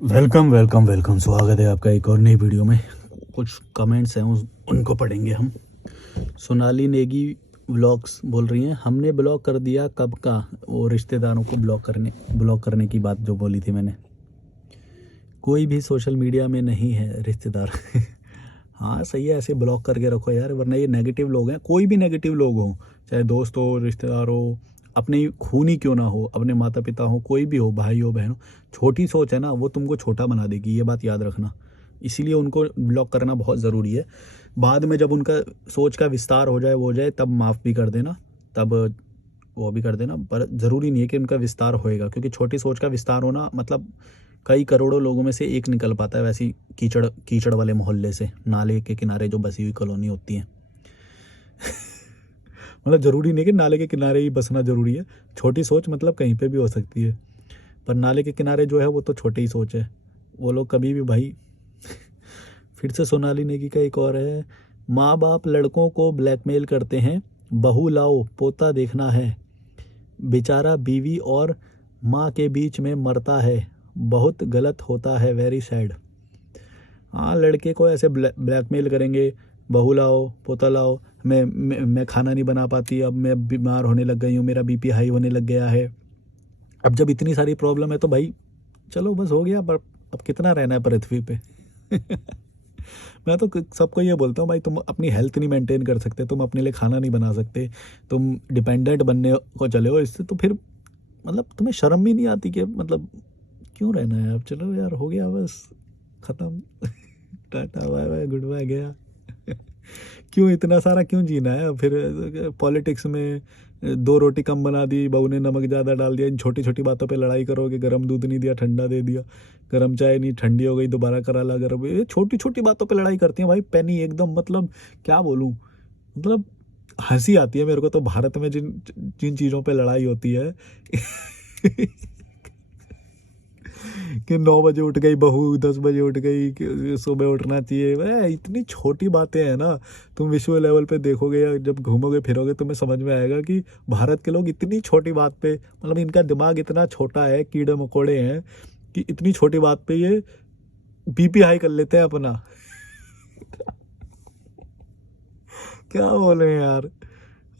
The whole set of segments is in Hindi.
वेलकम वेलकम वेलकम, स्वागत है आपका एक और नई वीडियो में। कुछ कमेंट्स हैं उनको पढ़ेंगे हम। सोनाली नेगी व्लॉग्स बोल रही हैं, हमने ब्लॉक कर दिया कब का। वो रिश्तेदारों को ब्लॉक करने की बात जो बोली थी मैंने। कोई भी सोशल मीडिया में नहीं है रिश्तेदार। हाँ सही है, ऐसे ब्लॉक करके रखो यार, वरना ये नेगेटिव लोग हैं। कोई भी नेगेटिव लोग हो, चाहे दोस्त हो, रिश्तेदार हो, अपने खून ही क्यों ना हो, अपने माता पिता हो, कोई भी हो, भाई हो, बहन हो, छोटी सोच है ना वो तुमको छोटा बना देगी, ये बात याद रखना। इसीलिए उनको ब्लॉक करना बहुत ज़रूरी है। बाद में जब उनका सोच का विस्तार हो जाए, वो हो जाए, तब माफ़ भी कर देना, तब वो भी कर देना। पर ज़रूरी नहीं है कि उनका विस्तार होएगा, क्योंकि छोटी सोच का विस्तार होना मतलब कई करोड़ों लोगों में से एक निकल पाता है, वैसी कीचड़ कीचड़ वाले मोहल्ले से, नाले के किनारे जो बसी हुई कॉलोनी होती है। मतलब ज़रूरी नहीं कि नाले के किनारे ही बसना ज़रूरी है। छोटी सोच मतलब कहीं पे भी हो सकती है, पर नाले के किनारे जो है वो तो छोटी ही सोच है। वो लोग कभी भी भाई। फिर से सोनाली नेगी का एक और है, माँ बाप लड़कों को ब्लैकमेल करते हैं, बहू लाओ पोता देखना है, बेचारा बीवी और माँ के बीच में मरता है, बहुत गलत होता है, वेरी सैड। हाँ, लड़के को ऐसे ब्लैकमेल करेंगे, बहू लाओ पोता लाओ, मैं खाना नहीं बना पाती, अब मैं बीमार होने लग गई हूँ, मेरा बीपी हाई होने लग गया है। अब जब इतनी सारी प्रॉब्लम है तो भाई चलो बस हो गया, पर अब कितना रहना है पृथ्वी पे। मैं तो सबको ये बोलता हूँ भाई, तुम अपनी हेल्थ नहीं मेंटेन कर सकते, तुम अपने लिए खाना नहीं बना सकते, तुम डिपेंडेंट बनने को चले हो इससे, तो फिर मतलब तुम्हें शर्म भी नहीं आती कि मतलब क्यों रहना है। अब चलो यार, हो गया बस, ख़त्म। Tata bye bye good bye गया। क्यों इतना सारा क्यों जीना है फिर। पॉलिटिक्स में दो रोटी कम बना दी, बहू ने नमक ज़्यादा डाल दिया, इन छोटी छोटी बातों पे लड़ाई करोगे, गर्म दूध नहीं दिया ठंडा दे दिया, गर्म चाय नहीं ठंडी हो गई दोबारा करा ला गर्म, ये छोटी छोटी बातों पे लड़ाई करती हैं भाई। पैनी एकदम, मतलब क्या बोलूँ, मतलब हंसी आती है मेरे को तो भारत में जिन जिन चीज़ों पे लड़ाई होती है। कि 9 बजे उठ गई बहू, 10 बजे उठ गई, कि सुबह उठना चाहिए। वह इतनी छोटी बातें हैं ना, तुम विश्व लेवल पे देखोगे या जब घूमोगे फिरोगे तुम्हें समझ में आएगा कि भारत के लोग इतनी छोटी बात पे, मतलब इनका दिमाग इतना छोटा है, कीड़े मकोड़े हैं, कि इतनी छोटी बात पे ये बीपी हाई कर लेते हैं अपना। क्या बोले यार,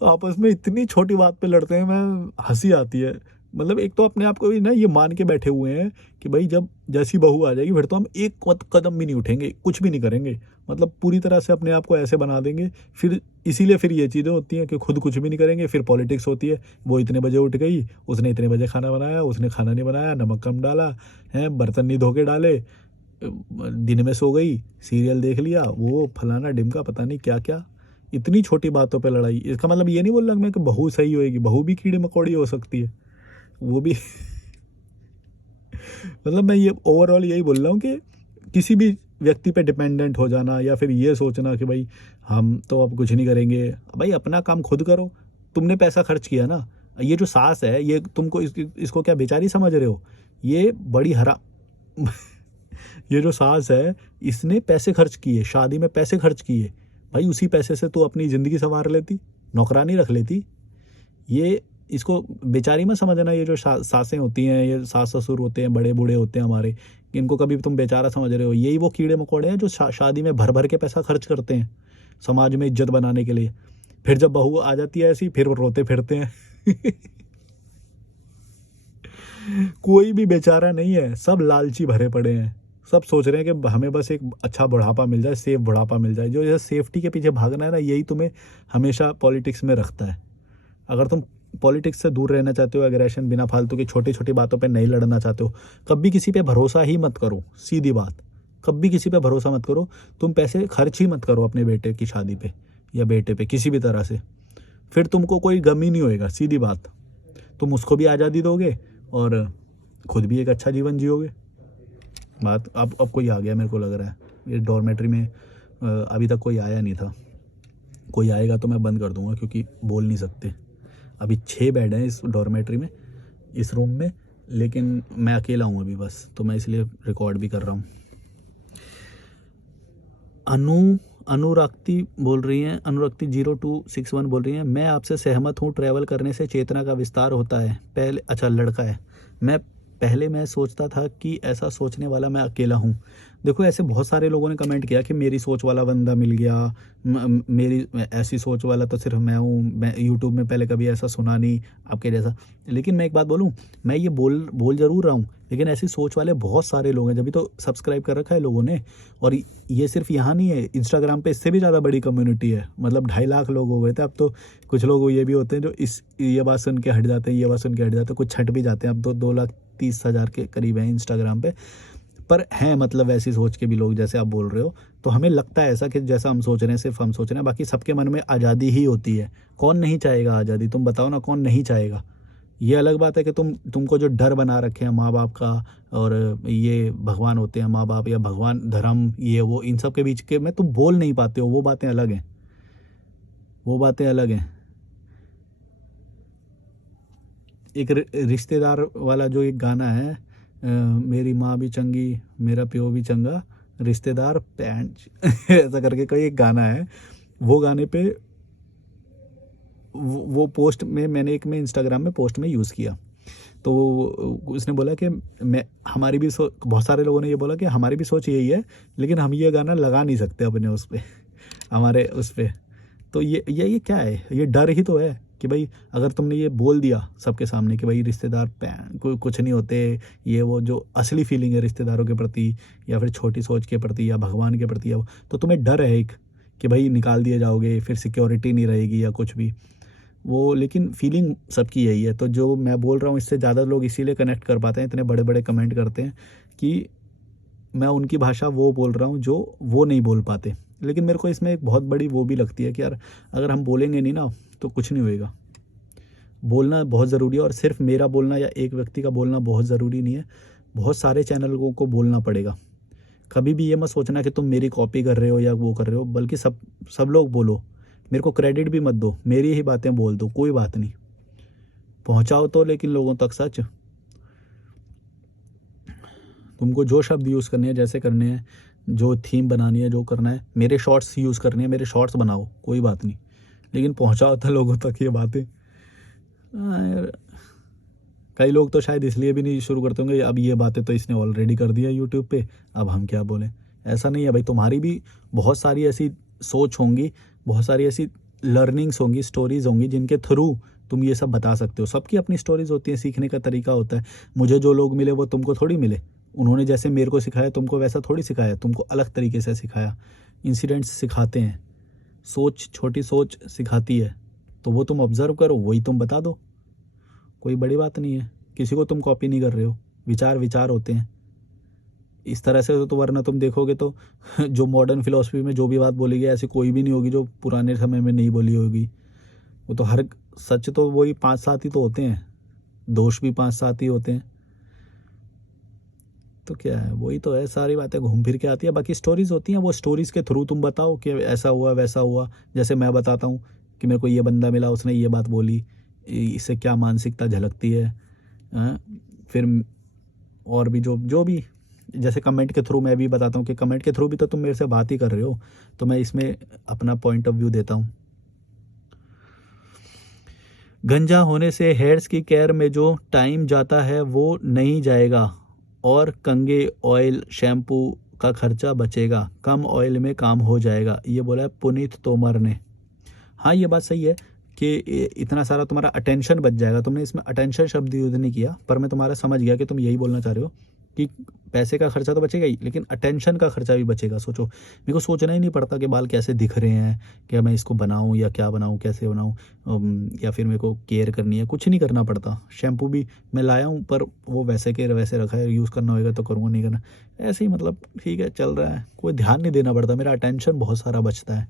आपस में इतनी छोटी बात पे लड़ते हैं, मैं हंसी आती है। मतलब एक तो अपने आप को भी ना ये मान के बैठे हुए हैं कि भाई जब जैसी बहू आ जाएगी फिर तो हम एक कदम भी नहीं उठेंगे, कुछ भी नहीं करेंगे, मतलब पूरी तरह से अपने आप को ऐसे बना देंगे। फिर इसीलिए फिर ये चीज़ें होती हैं कि खुद कुछ भी नहीं करेंगे, फिर पॉलिटिक्स होती है। वो इतने बजे उठ गई, उसने इतने बजे खाना बनाया, उसने खाना नहीं बनाया, नमक कम डाला है, बर्तन नहीं धो के डाले, दिन में सो गई, सीरियल देख लिया, वो फलाना डिमका पता नहीं क्या क्या। इतनी छोटी बातों पे लड़ाई। इसका मतलब ये नहीं बोल रहा मैं कि बहू सही होएगी, बहू भी कीड़े मकोड़ी हो सकती है, वो भी। मतलब मैं ये ओवरऑल यही बोल रहा हूँ कि किसी भी व्यक्ति पे डिपेंडेंट हो जाना या फिर ये सोचना कि भाई हम तो अब कुछ नहीं करेंगे, भाई अपना काम खुद करो। तुमने पैसा खर्च किया ना, ये जो सास है ये तुमको इसको क्या बेचारी समझ रहे हो, ये बड़ी हरा। ये जो सास है इसने पैसे खर्च किए, शादी में पैसे खर्च किए, भाई उसी पैसे से तू अपनी ज़िंदगी संवार लेती, नौकरानी रख लेती। ये इसको बेचारी में समझना, ये जो सासें होती हैं, ये सास ससुर होते हैं, बड़े बूढ़े होते हैं हमारे, इनको कभी तुम बेचारा समझ रहे हो। यही वो कीड़े मकोड़े हैं जो शादी में भर भर के पैसा खर्च करते हैं समाज में इज्जत बनाने के लिए। फिर जब बहू आ जाती है ऐसी, फिर वो रोते फिरते हैं। कोई भी बेचारा नहीं है, सब लालची भरे पड़े हैं। सब सोच रहे हैं कि हमें बस एक अच्छा बुढ़ापा मिल जाए, सेफ बुढ़ापा मिल जाए। जो ये सेफ्टी के पीछे भागना है ना, यही तुम्हें हमेशा पॉलिटिक्स में रखता है। अगर तुम पॉलिटिक्स से दूर रहना चाहते हो, एग्रेशन बिना फालतू की छोटी छोटी बातों पे नहीं लड़ना चाहते हो, कभी किसी पे भरोसा ही मत करो। सीधी बात, कभी किसी पे भरोसा मत करो। तुम पैसे खर्च ही मत करो अपने बेटे की शादी पे या बेटे पे किसी भी तरह से, फिर तुमको कोई गम ही नहीं होएगा। सीधी बात, तुम उसको भी आज़ादी दोगे और खुद भी एक अच्छा जीवन जियोगे। बात अब कोई आ गया मेरे को लग रहा है ये डॉर्मेट्री में। अभी तक कोई आया नहीं था, कोई आएगा तो मैं बंद कर दूंगा क्योंकि बोल नहीं सकते। अभी 6 बेड हैं इस डॉर्मेट्री में, इस रूम में, लेकिन मैं अकेला हूँ अभी बस, तो मैं इसलिए रिकॉर्ड भी कर रहा हूँ। अनुरक्ति बोल रही हैं, अनुरक्ति 0261 बोल रही हैं, मैं आपसे सहमत हूँ, ट्रैवल करने से चेतना का विस्तार होता है। पहले, अच्छा लड़का है, मैं पहले मैं सोचता था कि ऐसा सोचने वाला मैं अकेला हूँ। देखो ऐसे बहुत सारे लोगों ने कमेंट किया कि मेरी सोच वाला बंदा मिल गया, मेरी ऐसी सोच वाला तो सिर्फ मैं हूँ, मैं यूट्यूब में पहले कभी ऐसा सुना नहीं आपके जैसा। लेकिन मैं एक बात बोलूँ, मैं ये बोल बोल ज़रूर रहा हूँ, लेकिन ऐसी सोच वाले बहुत सारे लोग हैं, जभी तो सब्सक्राइब कर रखा है लोगों ने। और ये सिर्फ यहाँ नहीं है, इंस्टाग्राम पे इससे भी ज़्यादा बड़ी कम्युनिटी है, मतलब 2.5 लाख लोग हो गए थे अब तो। कुछ लोग ये भी होते हैं जो ये बात सुन के हट जाते हैं, ये बात सुन के हट जाते हैं, कुछ छट भी जाते हैं। अब तो 2,30,000 के करीब हैं इंस्टाग्राम पे। पर हैं मतलब ऐसी सोच के भी लोग जैसे आप बोल रहे हो। तो हमें लगता है ऐसा कि जैसा हम सोच रहे हैं सिर्फ हम सोच रहे हैं, बाकी सबके मन में आज़ादी ही होती है। कौन नहीं चाहेगा आज़ादी, तुम बताओ ना, कौन नहीं चाहेगा। ये अलग बात है कि तुमको जो डर बना रखे हैं माँ बाप का, और ये भगवान होते हैं माँ बाप या भगवान धर्म ये वो, इन सब के बीच के में तुम बोल नहीं पाते हो, वो बातें अलग हैं, वो बातें अलग हैं। एक रिश्तेदार वाला जो एक गाना है, मेरी माँ भी चंगी मेरा प्यो भी चंगा रिश्तेदार पैंच ऐसा करके कोई एक गाना है। वो गाने पे वो पोस्ट में मैंने एक में इंस्टाग्राम में पोस्ट में यूज़ किया। तो उसने बोला कि मैं हमारी भी बहुत सारे लोगों ने ये बोला कि हमारी भी सोच यही है, लेकिन हम ये गाना लगा नहीं सकते अपने उस पे हमारे उस पे। तो ये क्या है, ये डर ही तो है कि भाई अगर तुमने ये बोल दिया सबके सामने कि भाई रिश्तेदार कुछ नहीं होते, ये वो जो असली फीलिंग है रिश्तेदारों के प्रति या फिर छोटी सोच के प्रति या भगवान के प्रति, या तो तुम्हें डर है एक कि भाई निकाल दिए जाओगे, फिर सिक्योरिटी नहीं रहेगी या कुछ भी वो। लेकिन फीलिंग सबकी यही है। तो जो मैं बोल रहा हूँ इससे ज़्यादा लोग इसीलिए कनेक्ट कर पाते हैं, इतने बड़े बड़े कमेंट करते हैं कि मैं उनकी भाषा वो बोल रहा हूँ जो वो नहीं बोल पाते। लेकिन मेरे को इसमें एक बहुत बड़ी वो भी लगती है कि यार अगर हम बोलेंगे नहीं ना तो कुछ नहीं होएगा। बोलना बहुत ज़रूरी है, और सिर्फ मेरा बोलना या एक व्यक्ति का बोलना बहुत ज़रूरी नहीं है, बहुत सारे चैनलों को बोलना पड़ेगा। कभी भी ये मत सोचना कि तुम मेरी कॉपी कर रहे हो या वो कर रहे हो, बल्कि सब लोग बोलो, मेरे को क्रेडिट भी मत दो, मेरी ही बातें बोल दो, कोई बात नहीं, पहुंचाओ तो लेकिन लोगों तक सच। तुमको जो शब्द यूज़ करने हैं, जैसे करने हैं, जो थीम बनानी है, जो करना है, मेरे शॉर्ट्स यूज़ करने हैं, मेरे शॉर्ट्स बनाओ, कोई बात नहीं, लेकिन पहुंचाओ तो लोगों तक ये बातें। यार कई लोग तो शायद इसलिए भी नहीं शुरू करते होंगे, अब ये बातें तो इसने ऑलरेडी कर दिया यूट्यूब पे, अब हम क्या बोलें। ऐसा नहीं है भाई, तुम्हारी भी बहुत सारी ऐसी सोच होंगी, बहुत सारी ऐसी लर्निंग्स होंगी, स्टोरीज़ होंगी जिनके थ्रू तुम ये सब बता सकते हो। सबकी अपनी स्टोरीज़ होती हैं, सीखने का तरीका होता है। मुझे जो लोग मिले वो तुमको थोड़ी मिले, उन्होंने जैसे मेरे को सिखाया तुमको वैसा थोड़ी सिखाया, तुमको अलग तरीके से सिखाया। इंसिडेंट्स सिखाते हैं, सोच, छोटी सोच सिखाती है, तो वो तुम ऑब्ज़र्व करो, वही तुम बता दो, कोई बड़ी बात नहीं है। किसी को तुम कॉपी नहीं कर रहे हो, विचार विचार होते हैं इस तरह से। तो वरना तुम देखोगे तो जो मॉडर्न फिलॉसफी में जो भी बात बोली गई ऐसी कोई भी नहीं होगी जो पुराने समय में नहीं बोली होगी। वो तो हर सच तो वही 5-7 ही तो होते हैं, दोष भी 5-7 ही होते हैं। तो क्या है, वही तो है, सारी बातें घूम फिर के आती है। बाकी स्टोरीज होती हैं, वो स्टोरीज के थ्रू तुम बताओ कि ऐसा हुआ वैसा हुआ। जैसे मैं बताता हूँ कि मेरे को ये बंदा मिला, उसने ये बात बोली, इससे क्या मानसिकता झलकती है। हाँ, फिर और भी जो जो भी, जैसे कमेंट के थ्रू मैं भी बताता हूँ कि कमेंट के थ्रू भी तो तुम मेरे से बात ही कर रहे हो, तो मैं इसमें अपना पॉइंट ऑफ व्यू देता हूँ। गंजा होने से हेयर्स की केयर में जो टाइम जाता है वो नहीं जाएगा, और कंगे ऑयल शैम्पू का खर्चा बचेगा, कम ऑयल में काम हो जाएगा। ये बोला है पुनीत तोमर ने। हाँ ये बात सही है कि इतना सारा तुम्हारा अटेंशन बच जाएगा। तुमने इसमें अटेंशन शब्द यूज़ नहीं किया, पर मैं तुम्हारा समझ गया कि तुम यही बोलना चाह रहे हो कि पैसे का खर्चा तो बचेगा ही, लेकिन अटेंशन का खर्चा भी बचेगा। सोचो, मेरे को सोचना ही नहीं पड़ता कि बाल कैसे दिख रहे हैं, क्या मैं इसको बनाऊं या क्या बनाऊं, कैसे बनाऊं, या फिर मेरे को केयर करनी है, कुछ नहीं करना पड़ता। शैम्पू भी मैं लाया हूँ, पर वो वैसे के वैसे रखा है, यूज़ करना होगा तो करूँगा, नहीं करना ऐसे ही, मतलब ठीक है चल रहा है, कोई ध्यान नहीं देना पड़ता, मेरा अटेंशन बहुत सारा बचता है।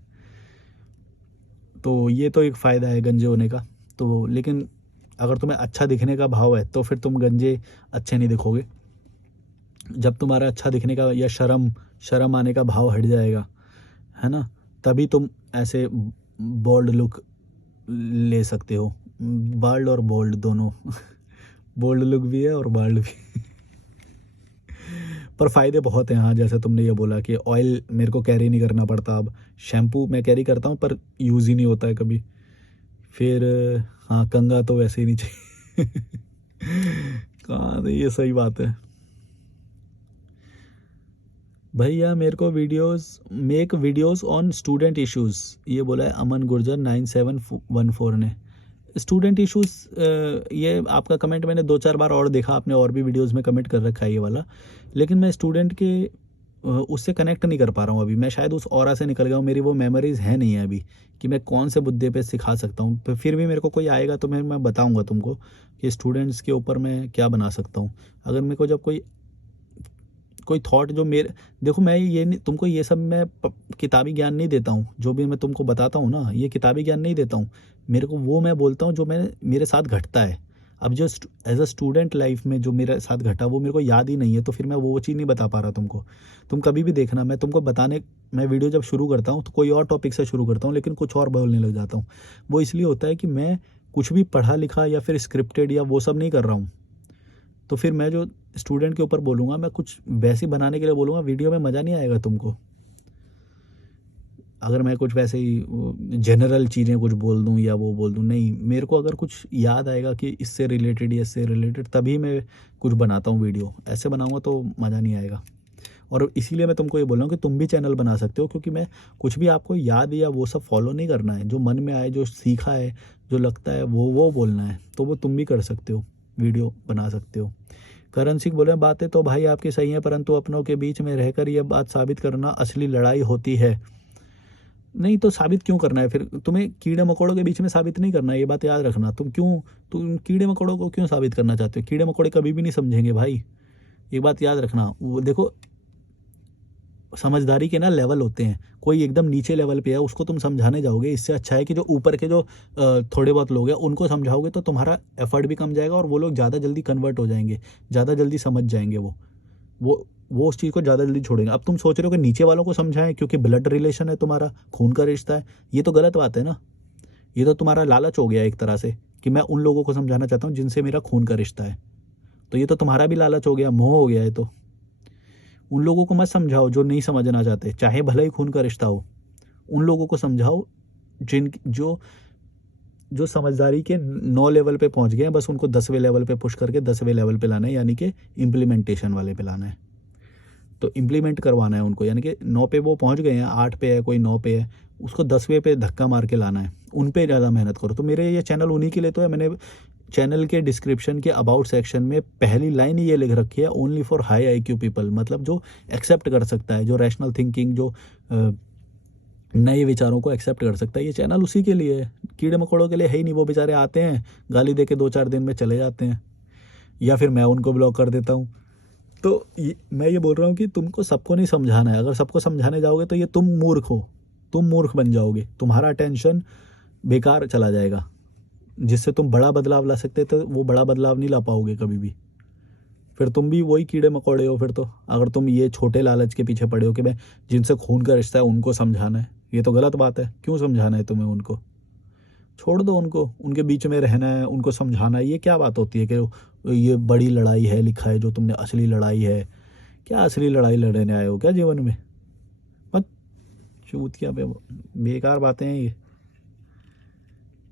तो ये तो एक फ़ायदा है गंजे होने का। तो लेकिन अगर तुम्हें अच्छा दिखने का भाव है तो फिर तुम गंजे अच्छे नहीं दिखोगे। जब तुम्हारा अच्छा दिखने का या शर्म आने का भाव हट जाएगा, है ना, तभी तुम ऐसे बोल्ड लुक ले सकते हो। बाल्ड और बोल्ड दोनों बोल्ड लुक भी है और बाल्ड भी पर फ़ायदे बहुत हैं। हाँ जैसे तुमने ये बोला कि ऑयल मेरे को कैरी नहीं करना पड़ता, अब शैम्पू मैं कैरी करता हूँ पर यूज़ ही नहीं होता है कभी। फिर हाँ कंघा तो वैसे ही नहीं चाहिए कहाँ नहीं, ये सही बात है। भैया मेरे को make videos on student issues, ये बोला है अमन गुर्जर 9714 ने। स्टूडेंट इश्यूज, ये आपका कमेंट मैंने 2-4 बार और देखा, आपने और भी वीडियोस में कमेंट कर रखा है ये वाला, लेकिन मैं स्टूडेंट के उससे कनेक्ट नहीं कर पा रहा हूँ अभी। मैं शायद उस ऑरा से निकल गया हूँ, मेरी वो मेमोरीज़ है नहीं है अभी कि मैं कौन से मुद्दे पे सिखा सकता हूँ। फिर भी मेरे को कोई आएगा तो मैं बताऊँगा तुमको कि स्टूडेंट्स के ऊपर मैं क्या बना सकता हूँ। अगर मेरे को जब कोई थॉट जो मेरे, देखो मैं ये नहीं तुमको, ये सब मैं किताबी ज्ञान नहीं देता हूँ, जो भी मैं तुमको बताता हूँ ना, ये किताबी ज्ञान नहीं देता हूँ। मेरे को वो मैं बोलता हूँ जो मेरे साथ घटता है। अब जो एज अ स्टूडेंट लाइफ में जो मेरे साथ घटा वो मेरे को याद ही नहीं है, तो फिर मैं वो चीज़ नहीं बता पा रहा तुमको। तुम कभी भी देखना, मैं तुमको मैं वीडियो जब शुरू करता हूँ तो कोई और टॉपिक से शुरू करता हूँ, लेकिन कुछ और बोलने लग जाता हूँ। वो इसलिए होता है कि मैं कुछ भी पढ़ा लिखा या फिर स्क्रिप्टेड या वो सब नहीं कर रहा हूँ। तो फिर मैं जो स्टूडेंट के ऊपर बोलूँगा, मैं कुछ वैसे ही बनाने के लिए बोलूँगा, वीडियो में मज़ा नहीं आएगा तुमको। अगर मैं कुछ वैसे ही जनरल चीज़ें कुछ बोल दूँ या वो बोल दूँ, नहीं, मेरे को अगर कुछ याद आएगा कि इससे रिलेटेड या इससे रिलेटेड, तभी मैं कुछ बनाता हूँ वीडियो। ऐसे बनाऊँगा तो मज़ा नहीं आएगा। और इसीलिए मैं तुमको ये बोल रहा हूँ कि तुम भी चैनल बना सकते हो, क्योंकि मैं कुछ भी आपको याद या वो सब फॉलो नहीं करना है। जो मन में आए, जो सीखा है, जो लगता है वो बोलना है, तो वो तुम भी कर सकते हो, वीडियो बना सकते हो। करण सिंह बोले बातें तो भाई आपकी सही है, परंतु अपनों के बीच में रहकर यह बात साबित करना असली लड़ाई होती है। नहीं तो साबित क्यों करना है? फिर तुम्हें कीड़े मकोड़ों के बीच में साबित नहीं करना है, ये बात याद रखना। तुम कीड़े मकोड़ों को क्यों साबित करना चाहते हो? कीड़े मकोड़े कभी भी नहीं समझेंगे भाई, ये बात याद रखना। वो देखो, समझदारी के ना लेवल होते हैं। कोई एकदम नीचे लेवल पे है, उसको तुम समझाने जाओगे, इससे अच्छा है कि जो ऊपर के जो थोड़े बहुत लोग हैं उनको समझाओगे, तो तुम्हारा एफर्ट भी कम जाएगा और वो लोग ज़्यादा जल्दी कन्वर्ट हो जाएंगे, ज़्यादा जल्दी समझ जाएंगे। वो उस चीज़ को ज़्यादा जल्दी छोड़ेंगे। अब तुम सोच रहे हो कि नीचे वालों को समझाएं क्योंकि ब्लड रिलेशन है, तुम्हारा खून का रिश्ता है, ये तो गलत बात है ना। ये तो तुम्हारा लालच हो गया एक तरह से कि मैं उन लोगों को समझाना चाहता हूँ जिनसे मेरा खून का रिश्ता है। तो ये तो तुम्हारा भी लालच हो गया, मोह हो गया है। तो उन लोगों को मत समझाओ जो नहीं समझना चाहते, चाहे भले ही खून का रिश्ता हो। उन लोगों को समझाओ जो जो समझदारी के 9 लेवल पे पहुंच गए हैं, बस उनको 10वें लेवल पे पुश करके 10वें लेवल पे लाना है, यानी कि इम्प्लीमेंटेशन वाले पे लाना है। तो इम्प्लीमेंट करवाना है उनको, यानी कि 9 पे वो पहुंच गए हैं, 8 पे है, कोई 9 पे है, उसको 10वें पे धक्का मार के लाना है। उन पे ज़्यादा मेहनत करो। तो मेरे ये चैनल उन्हीं के लिए तो है। मैंने चैनल के डिस्क्रिप्शन के अबाउट सेक्शन में पहली लाइन ही ये लिख रखी है, only for high IQ people, मतलब जो एक्सेप्ट कर सकता है, जो रैशनल थिंकिंग, जो नए विचारों को एक्सेप्ट कर सकता है। ये चैनल उसी के लिए है, कीड़े मकोड़ों के लिए है ही नहीं। वो बेचारे आते हैं, गाली दे के 2-4 दिन में चले जाते हैं, या फिर मैं उनको ब्लॉक कर देता हूँ। तो मैं ये बोल रहा हूँ कि तुमको सबको नहीं समझाना है। अगर सबको समझाने जाओगे तो ये तुम मूर्ख हो, तुम मूर्ख बन जाओगे, तुम्हारा अटेंशन बेकार चला जाएगा। जिससे तुम बड़ा बदलाव ला सकते थे, वो बड़ा बदलाव नहीं ला पाओगे कभी भी। फिर तुम भी वही कीड़े मकोड़े हो फिर तो, अगर तुम ये छोटे लालच के पीछे पड़े हो कि मैं जिनसे खून का रिश्ता है उनको समझाना है। ये तो गलत बात है। क्यों समझाना है तुम्हें उनको? छोड़ दो उनको, उनके बीच में रहना है, उनको समझाना है। ये क्या बात होती है कि ये बड़ी लड़ाई है लिखा है जो तुमने, असली लड़ाई है? क्या असली लड़ाई लड़ने आए हो क्या जीवन में? मत चूतिया पे, बेकार बातें हैं ये।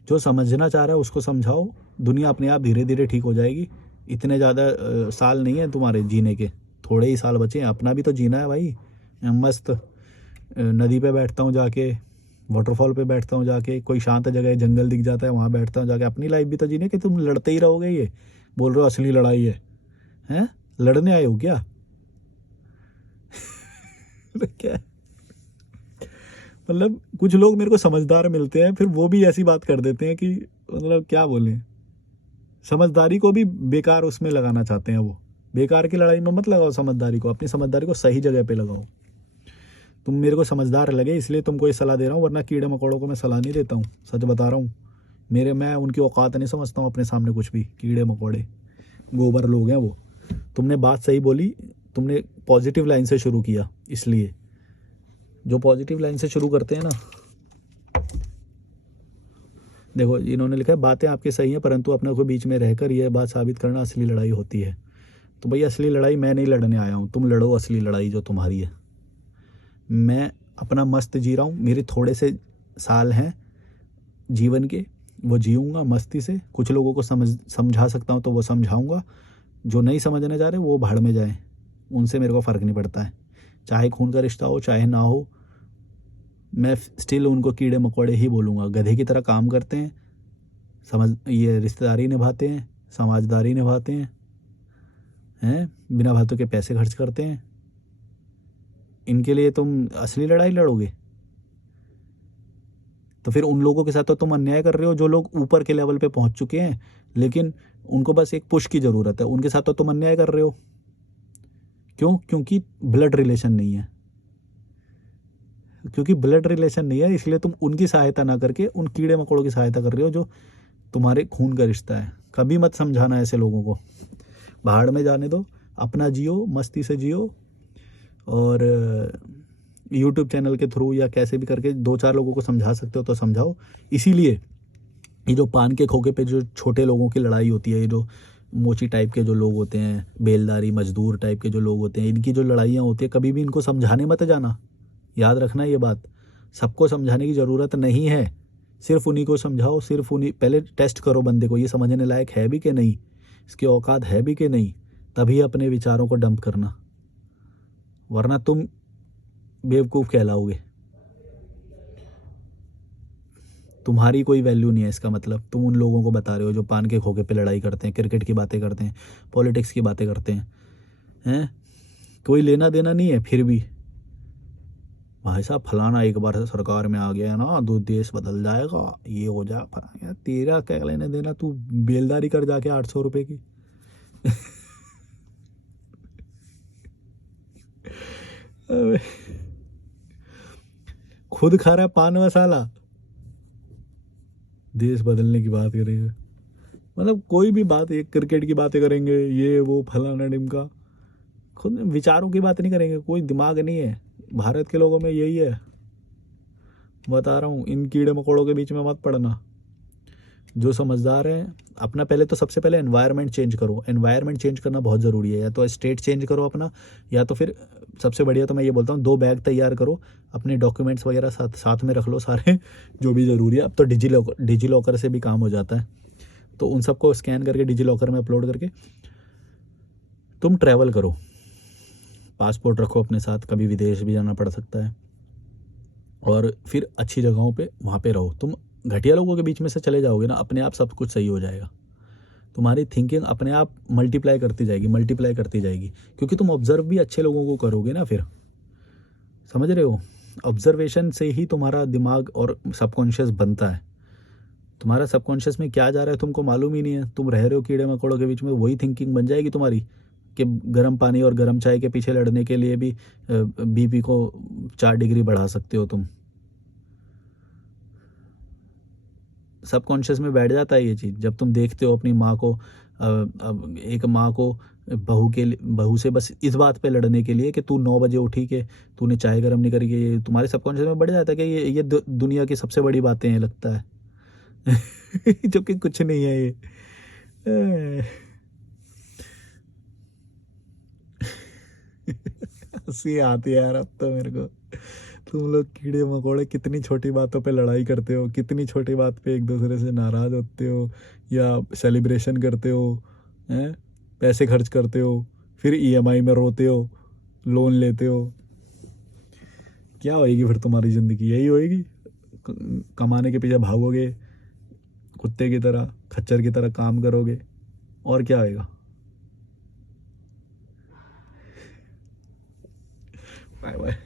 जो समझना चाह रहा है उसको समझाओ, दुनिया अपने आप धीरे धीरे ठीक हो जाएगी। इतने ज़्यादा साल नहीं है तुम्हारे जीने के, थोड़े ही साल बचे हैं। अपना भी तो जीना है भाई। मैं मस्त नदी पे बैठता हूँ जाके, वाटरफॉल पे बैठता हूँ जाके, कोई शांत जगह है, जंगल दिख जाता है, वहाँ बैठता हूँ जाके। अपनी लाइफ भी तो जीने, कि तुम लड़ते ही रहोगे? ये बोल रहे हो असली लड़ाई है, हैं? लड़ने आए हो क्या? क्या मतलब, कुछ लोग मेरे को समझदार मिलते हैं, फिर वो भी ऐसी बात कर देते हैं कि मतलब क्या बोलें। समझदारी को भी बेकार उसमें लगाना चाहते हैं वो। बेकार की लड़ाई में मत लगाओ समझदारी को, अपनी समझदारी को सही जगह पे लगाओ। तुम मेरे को समझदार लगे इसलिए तुमको ये सलाह दे रहा हूँ, वरना कीड़े मकोड़ों को मैं सलाह नहीं देता हूँ, सच बता रहा हूँ। मैं उनकी औकात नहीं समझता हूँ अपने सामने कुछ भी। कीड़े मकोड़े गोबर लोग हैं वो। तुमने बात सही बोली, तुमने पॉजिटिव लाइन से शुरू किया, इसलिए जो पॉजिटिव लाइन से शुरू करते हैं ना। देखो इन्होंने लिखा है बातें आपकी सही हैं, परंतु अपने को बीच में रहकर यह बात साबित करना असली लड़ाई होती है। तो भैया असली लड़ाई मैं नहीं लड़ने आया हूँ, तुम लड़ो असली लड़ाई जो तुम्हारी है। मैं अपना मस्त जी रहा हूँ, मेरे थोड़े से साल हैं जीवन के, वो जीऊँगा मस्ती से। कुछ लोगों को समझा सकता हूँ तो वो समझाऊँगा, जो नहीं समझने जा रहे वो भाड़ में जाएं, उनसे मेरे को फ़र्क नहीं पड़ता है, चाहे खून का रिश्ता हो चाहे ना हो, मैं स्टिल उनको कीड़े मकोड़े ही बोलूँगा। गधे की तरह काम करते हैं, ये रिश्तेदारी निभाते हैं, समाजदारी निभाते हैं, बिना बातों के पैसे खर्च करते हैं। इनके लिए तुम असली लड़ाई लड़ोगे? तो फिर उन लोगों के साथ तो तुम अन्याय कर रहे हो जो लोग ऊपर के लेवल पे पहुंच चुके हैं, लेकिन उनको बस एक पुश की ज़रूरत है। उनके साथ तो तुम अन्याय कर रहे हो। क्यों? क्योंकि ब्लड रिलेशन नहीं है। क्योंकि ब्लड रिलेशन नहीं है, इसलिए तुम उनकी सहायता ना करके उन कीड़े मकोड़ों की सहायता कर रहे हो जो तुम्हारे खून का रिश्ता है। कभी मत समझाना ऐसे लोगों को, भाड़ में जाने दो, अपना जियो, मस्ती से जियो। और यूट्यूब चैनल के थ्रू या कैसे भी करके 2-4 लोगों को समझा सकते हो तो समझाओ। इसीलिए ये जो पान के खोखे पे जो छोटे लोगों की लड़ाई होती है, ये जो मोची टाइप के जो लोग होते हैं, बेलदारी मजदूर टाइप के जो लोग होते हैं, इनकी जो लड़ाइयाँ होती है, कभी भी इनको समझाने मत जाना। याद रखना ये बात, सबको समझाने की ज़रूरत नहीं है, सिर्फ उन्हीं को समझाओ। सिर्फ उन्हीं, पहले टेस्ट करो बंदे को, ये समझने लायक है भी कि नहीं, इसकी औकात है भी कि नहीं, तभी अपने विचारों को डंप करना, वरना तुम बेवकूफ़ कहलाओगे। तुम्हारी कोई वैल्यू नहीं है, इसका मतलब तुम उन लोगों को बता रहे हो जो पान के खोखे पे लड़ाई करते हैं, क्रिकेट की बातें करते हैं, पॉलिटिक्स की बातें करते हैं, कोई लेना देना नहीं है, फिर भी भाई साहब फलाना एक बार सरकार में आ गया है ना, दो देश बदल जाएगा, ये हो जाए। तेरा क्या लेने देना, तू बेलदारी कर जाके 800 रुपये की। खुद खा रहा है पान मसाला, देश बदलने की बात करेगा। मतलब कोई भी बात, एक क्रिकेट की बातें करेंगे, ये वो फलाना ढिमका, खुद विचारों की बात नहीं करेंगे। कोई दिमाग नहीं है भारत के लोगों में, यही है, बता रहा हूँ। इन कीड़े मकोड़ों के बीच में मत पड़ना। जो समझदार हैं, अपना पहले तो सबसे पहले एनवायरनमेंट चेंज करो। एनवायरनमेंट चेंज करना बहुत ज़रूरी है, या तो स्टेट चेंज करो अपना, या तो फिर सबसे बढ़िया तो मैं ये बोलता हूँ 2 बैग तैयार करो, अपने डॉक्यूमेंट्स वगैरह साथ में रख लो सारे, जो भी ज़रूरी है। अब तो डिजी लॉकर से भी काम हो जाता है, तो उन सबको स्कैन करके डिजी लॉकर में अपलोड करके तुम ट्रैवल करो। पासपोर्ट रखो अपने साथ, कभी विदेश भी जाना पड़ सकता है, और फिर अच्छी जगहों पे वहाँ पे रहो। तुम घटिया लोगों के बीच में से चले जाओगे ना, अपने आप सब कुछ सही हो जाएगा। तुम्हारी थिंकिंग अपने आप मल्टीप्लाई करती जाएगी, क्योंकि तुम ऑब्जर्व भी अच्छे लोगों को करोगे ना। फिर समझ रहे हो, ऑब्जर्वेशन से ही तुम्हारा दिमाग और सबकॉन्शियस बनता है। तुम्हारा सबकॉन्शियस में क्या जा रहा है तुमको मालूम ही नहीं है, तुम रह रहे हो कीड़े मकोड़ों के बीच में, वही थिंकिंग बन जाएगी तुम्हारी कि गर्म पानी और गर्म चाय के पीछे लड़ने के लिए भी बीपी को 4 डिग्री बढ़ा सकते हो तुम। सबकॉन्शियस में बैठ जाता है ये चीज़। जब तुम देखते हो अपनी माँ को, अब एक माँ को बहू से बस इस बात पे लड़ने के लिए कि तू 9 बजे उठी के तूने चाय गर्म नहीं करी, ये तुम्हारे सबकॉन्शियस में बढ़ जाता है कि ये दुनिया की सबसे बड़ी बातें हैं लगता है। जो कि कुछ नहीं है ये। हंसी आती है यार अब तो मेरे को। तुम लोग कीड़े मकोड़े कितनी छोटी बातों पे लड़ाई करते हो, कितनी छोटी बात पे एक दूसरे से नाराज़ होते हो, या सेलिब्रेशन करते हो, हैं, पैसे खर्च करते हो, फिर ईएमआई में रोते हो, लोन लेते हो। क्या होएगी फिर तुम्हारी ज़िंदगी? यही होएगी, कमाने के पीछे भागोगे, कुत्ते की तरह, खच्चर की तरह काम करोगे, और क्या होएगा? Bye bye.